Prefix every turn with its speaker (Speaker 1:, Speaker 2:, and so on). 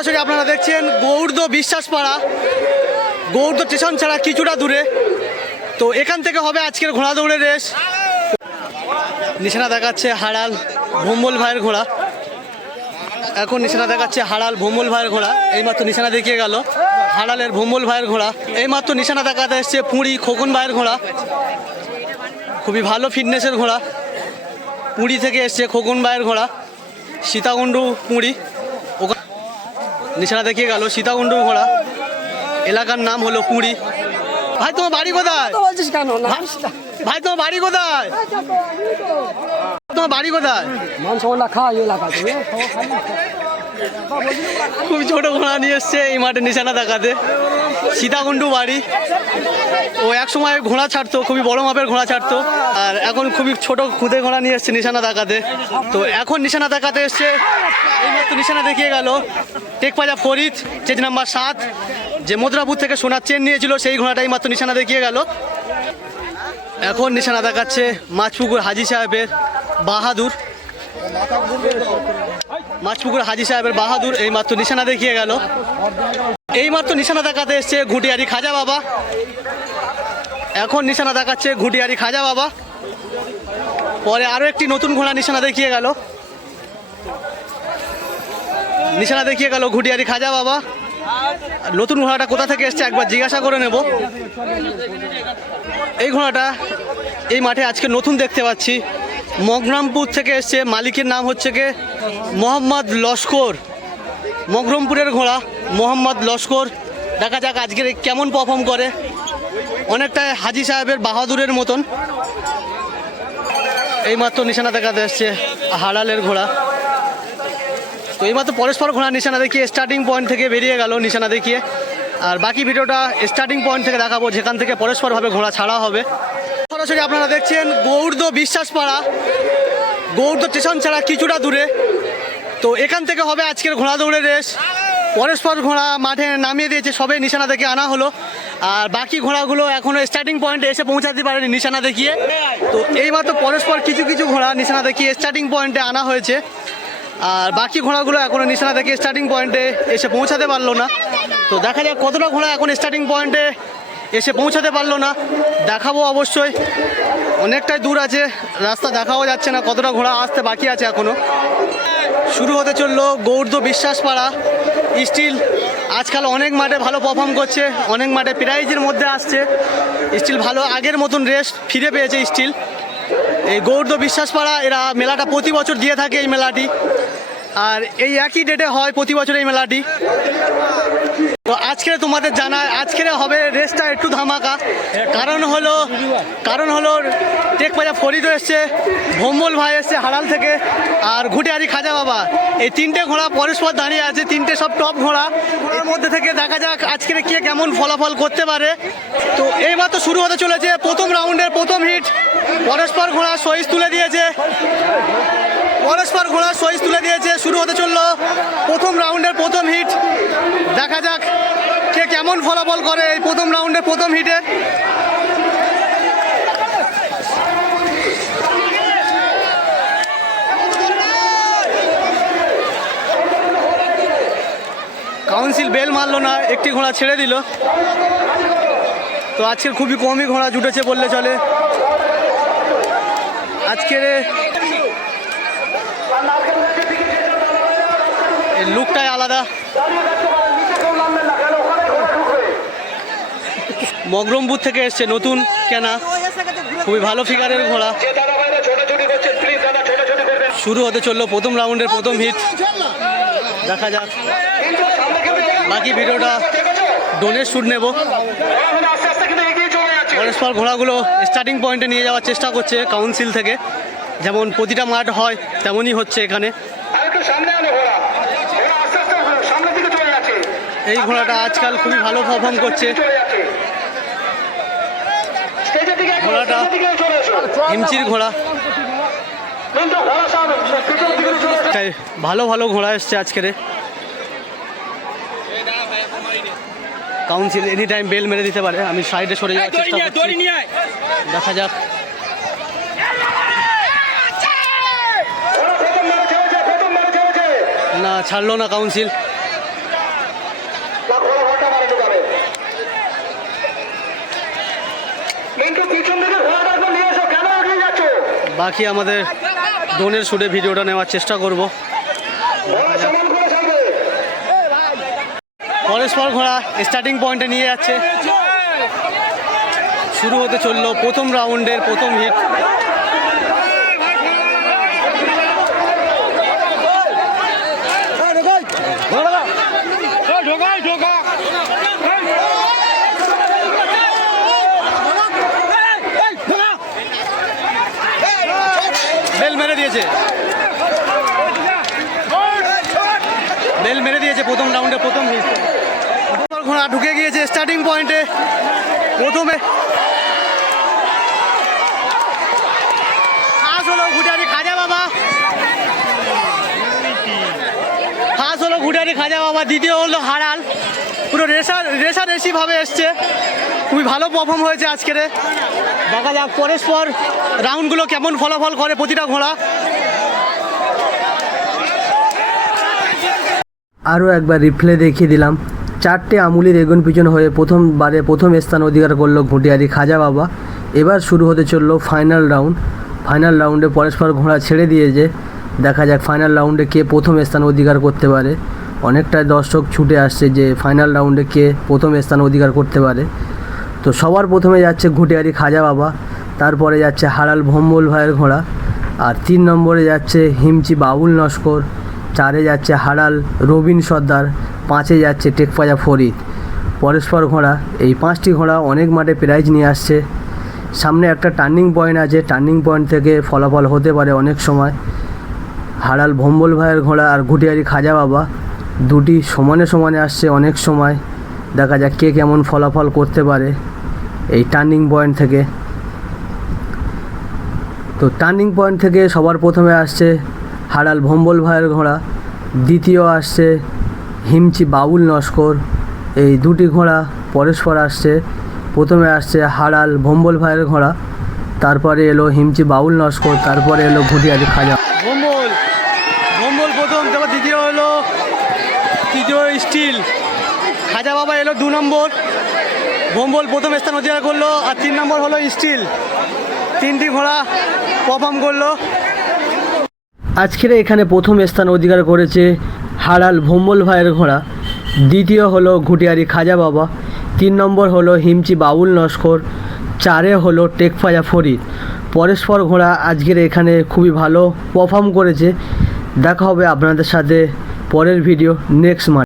Speaker 1: সরাসরি আপনারা দেখছেন গৌড়দ বিশ্বাস পাড়া গৌড়দ স্টেশন ছাড়া কিছুটা দূরে। তো এখান থেকে হবে আজকের ঘোড়া দৌড়ের রেস নিশানা দেখাচ্ছে হাড়াল ভোম্বল ভাইয়ের ঘোড়া। এখন নিশানা দেখাচ্ছে হাড়াল ভোম্বল ভাইয়ের ঘোড়া। এইমাত্র নিশানা দেখিয়ে গেল। হাড়ালের ভোম্বল ভাইয়ের ঘোড়া। এইমাত্র নিশানা দেখাতে এসছে পুঁড়ি খোকন ভাইয়ের ঘোড়া। খুবই ভালো ফিটনেসের ঘোড়া। পুরী থেকে এসছে খোকন ভাইয়ের ঘোড়া। সীতাকুণ্ডু পুরী। ওখানে নিশানা দেখিয়ে গেল সীতাকুণ্ডু ঘোড়া। এলাকার নাম হলো পুরী। ভাই তোমার বাড়ি কোথায়?
Speaker 2: বলছিস কেন?
Speaker 1: ভাই তোমার বাড়ি কোথায়? তোমার বাড়ি কোথায়?
Speaker 2: মান খাওয়া।
Speaker 1: খুব ছোট ঘোড়া নিয়ে এসছে এই মাঠে নিশানা দেখাতে। সীতাকুণ্ডু বাড়ি। ও এক সময় ঘোড়া ছাড়তো, খুবই বড় মাপের ঘোড়া ছাড়তো। আর এখন খুবই ছোট খুদে ঘোড়া নিয়ে এসছে নিশানা দেখাতে। তো এখন নিশানা দেখাতে এসছে এই মাত্র নিশানা দেখিয়ে গেল। টেকপাজা ফরিদ, চেজ নাম্বার সাত। যে মুদ্রাপুর থেকে সোনার চেন নিয়েছিল, সেই ঘোড়াটাই মাত্র নিশানা দেখিয়ে গেল। এখন নিশানা দেখাচ্ছে মাছপুকুর হাজি সাহেবের বাহাদুর। মাছপুকুর হাজি সাহেবের বাহাদুর এই মাত্র নিশানা দেখিয়ে গেল। এই মাত্র নিশানা দেখাতে এসছে ঘুটিয়ারি খাজা বাবা। এখন নিশানা দেখাচ্ছে ঘুটিয়ারি খাজা বাবা। পরে আরও একটি নতুন ঘোড়া নিশানা দেখিয়ে গেল। নিশানা দেখিয়ে গেল ঘুটিয়ারি খাজা বাবা। নতুন ঘোড়াটা কোথা থেকে এসছে একবার জিজ্ঞাসা করে নেব। এই ঘোড়াটা এই মাঠে আজকে নতুন দেখতে পাচ্ছি। মগরামপুর থেকে এসছে, মালিকের নাম হচ্ছে কে? মোহাম্মদ লস্কর। মগরমপুরের ঘোড়া। মোহাম্মদ লস্কর। দেখা যাক আজকের কেমন পারফর্ম করে। অনেকটাই হাজি সাহেবের বাহাদুরের মতন। এইমাত্র নিশানা দেখাতে এসছে হাড়ালের ঘোড়া। তো এইমাত্র পরস্পর ঘোড়া নিশানা দেখিয়ে স্টার্টিং পয়েন্ট থেকে বেরিয়ে গেল নিশানা দেখিয়ে। আর বাকি ভিডিওটা স্টার্টিং পয়েন্ট থেকে দেখাবো, যেখান থেকে পরস্পরভাবে ঘোড়া ছাড়া হবে। সরাসরি আপনারা দেখছেন গৌড়দ বিশ্বাস পাড়া গৌড়দ স্টেশন ছাড়া কিছুটা দূরে। তো এখান থেকে হবে আজকের ঘোড়া দৌড়ের রেস পরস্পর ঘোড়া মাঠে নামিয়ে দিয়েছে, সবে নিশানা থেকে আনা হলো। আর বাকি ঘোড়াগুলো এখনও স্টার্টিং পয়েন্টে এসে পৌঁছাতে পারেনি নিশানা দেখিয়ে। তো এইমাত্র পরস্পর কিছু কিছু ঘোড়া নিশানা দেখিয়ে স্টার্টিং পয়েন্টে আনা হয়েছে। আর বাকি ঘোড়াগুলো এখনও নিশানা থেকে স্টার্টিং পয়েন্টে এসে পৌঁছাতে পারল না। তো দেখা যাক কতটা ঘোড়া এখন স্টার্টিং পয়েন্টে এসে পৌঁছাতে পারল না। দেখাবো অবশ্যই। অনেকটাই দূর আছে, রাস্তা দেখাও যাচ্ছে না কতটা ঘোড়া আসতে বাকি আছে এখনও। শুরু হতে চলল গৌর্দ বিশ্বাস পাড়া স্টিল আজকাল অনেক মাঠে ভালো পারফর্ম করছে, অনেক মাঠে প্রাইজের মধ্যে আসছে। স্টিল ভালো, আগের মতন রেস্ট ফিরে পেয়েছে স্টিল। এই গৌর্দ বিশ্বাসপাড়া, এরা মেলাটা প্রতি বছর দিয়ে থাকে এই মেলাটি। আর এই একই ডেটে হয় প্রতি বছর এই মেলাটি। তো আজকে তোমাদের জানায়, আজকের হবে রেসটা একটু ধামাকা। কারণ হলো কারণ হলো টেক বাজার ফরিদ এসছে ভম্বল ভাই এসছে হাড়াল থেকে, আর ঘুটিয়ারি খাজা বাবা। এই তিনটে ঘোড়া পরস্পর দাঁড়িয়ে আছে, তিনটে সব টপ ঘোড়া। এর মধ্যে থেকে দেখা যাক আজকের কে কেমন ফলাফল করতে পারে। তো এইমাত্র শুরু হতে চলেছে প্রথম রাউন্ডের প্রথম হিট পরস্পর ঘোড়া সইজ তুলে দিয়েছে। পরস্পর ঘোড়া সইজ তুলে দিয়েছে, শুরু হতে চলল প্রথম রাউন্ডের প্রথম হিট। দেখা যাক কে কেমন ফলাফল করে এই প্রথম রাউন্ডের প্রথম হিটে। কাউন্সিল বেল মারলো না, একটি ঘোড়া ছেড়ে দিল। তো আজকের খুবই কমই ঘোড়া জুটেছে বললে চলে। আজকের এর লুকটাই আলাদা। মগরমপুর থেকে এসছে নতুন কেনা। খুবই ভালো ফিগারের ঘোড়া। শুরু হতে চলল প্রথম রাউন্ডের প্রথম হিট দেখা যাক। বাকি ভিডিওটা ডোনের শ্যুট নেব। পরস্পর ঘোড়াগুলো স্টার্টিং পয়েন্টে নিয়ে যাওয়ার চেষ্টা করছে কাউন্সিল থেকে। যেমন প্রতিটা মাঠ হয়, তেমনই হচ্ছে এখানে। এই ঘোড়াটা আজকাল খুবই ভালো পারফর্ম করছে। ঘোড়াটা হিমচির ঘোড়া। তাই ভালো ভালো ঘোড়া এসছে আজকের কাউন্সিল এনি টাইম বেল মেরে দিতে পারে আমি সাইডে সরে যাওয়ার চেষ্টা করছি। দেখা যাক। না ছাড়লো না কাউন্সিল
Speaker 3: বাকি আমাদের ডোনের শুটে ভিডিওটা নেওয়ার চেষ্টা করব। পরস্পর ঘোড়া স্টার্টিং পয়েন্টে নিয়ে যাচ্ছে। শুরু হতে চলল প্রথম রাউন্ডের প্রথম হিট মেরে দিয়েছে। বেল মেরে দিয়েছে প্রথম রাউন্ডে প্রথম ঘোড়া ঢুকে গিয়েছে স্টার্টিং পয়েন্টে প্রথমে হলো ঘুটারি খাজা বাবা। হলো বাবা, দ্বিতীয় হলো হারাল। পুরো রেসা রেসার রেসি ভাবে এসছে। খুবই ভালো পারফর্ম হয়েছে আজকের দেখা যাক পরস্পর রাউন্ডগুলো কেমন ফলাফল করে প্রতিটা ঘোড়া।
Speaker 1: আরও একবার রিপ্লে দেখিয়ে দিলাম। চারটে আমুলির এগুন পিছন হয়ে প্রথমবারে প্রথম স্থান অধিকার করল ঘুটিয়ারি খাজা বাবা। এবার শুরু হতে চলল ফাইনাল রাউন্ড ফাইনাল রাউন্ডে পরস্পর ঘোড়া ছেড়ে দিয়েছে। দেখা যাক ফাইনাল রাউন্ডে কে প্রথম স্থান অধিকার করতে পারে। অনেকটা দর্শক ছুটে আসছে যে ফাইনাল রাউন্ডে কে প্রথম স্থান অধিকার করতে পারে। তো সবার প্রথমে যাচ্ছে ঘুটিয়ারি খাজা বাবা, তারপরে যাচ্ছে হারাল ভম্বল ভাইয়ের ঘোড়া, আর তিন নম্বরে যাচ্ছে হিমচি বাবুল নস্কর, চারে যাচ্ছে হারাল রবিন সর্দার, পাঁচে যাচ্ছে টেকপাজা ফরিদ। পরস্পর ঘোড়া, এই পাঁচটি ঘোড়া অনেক মাঠে প্রাইজ নিয়ে আসছে। সামনে একটা টার্নিং পয়েন্ট আছে টার্নিং পয়েন্ট থেকে ফলাফল হতে পারে অনেক সময়। হারাল ভম্বল ভাইয়ের ঘোড়া আর ঘুটিয়ারি খাজা বাবা, দুটি সমানে সমানে আসছে অনেক সময়। দেখা যাক কে কেমন ফলাফল করতে পারে। এই টার্নিং পয়েন্ট থেকে। তো টার্নিং পয়েন্ট থেকে সবার প্রথমে আসছে হারাল ভম্বল ভাইয়ের ঘোড়া, দ্বিতীয় আসছে হিমচি বাউল নস্কর, এই দুটি ঘোড়া পরস্পর আসছে। প্রথমে আসছে হারাল ভম্বল ভাইয়ের ঘোড়া, তারপরে এলো হিমচি বাউল নস্কর, তারপরে এলো ঘুটিয়ারি খাজা।
Speaker 3: ভম্বল ভম্বল প্রথম, তারপর দ্বিতীয় হলো তৃতীয় স্টিল। খাজা বাবা এলো দু নম্বর। ভম্বল প্রথম স্থান অধিকার করল, আর তিন নম্বর হলো স্টিল। তিনটি ঘোড়া পারফর্ম করল।
Speaker 1: আজকের এখানে প্রথম স্থান অধিকার করেছে হারাল ভোম্বল ভাইয়ের ঘোড়া। দ্বিতীয় হলো ঘুটিয়ারি খাজা বাবা। তিন নম্বর হলো হিমচি বাউল নস্কর। চারে হলো টেকফাজা ফরিদ। পরস্পর ঘোড়া আজকের এখানে খুবই ভালো পারফর্ম করেছে। দেখা হবে আপনাদের সাথে পরের ভিডিও নেক্সট মাস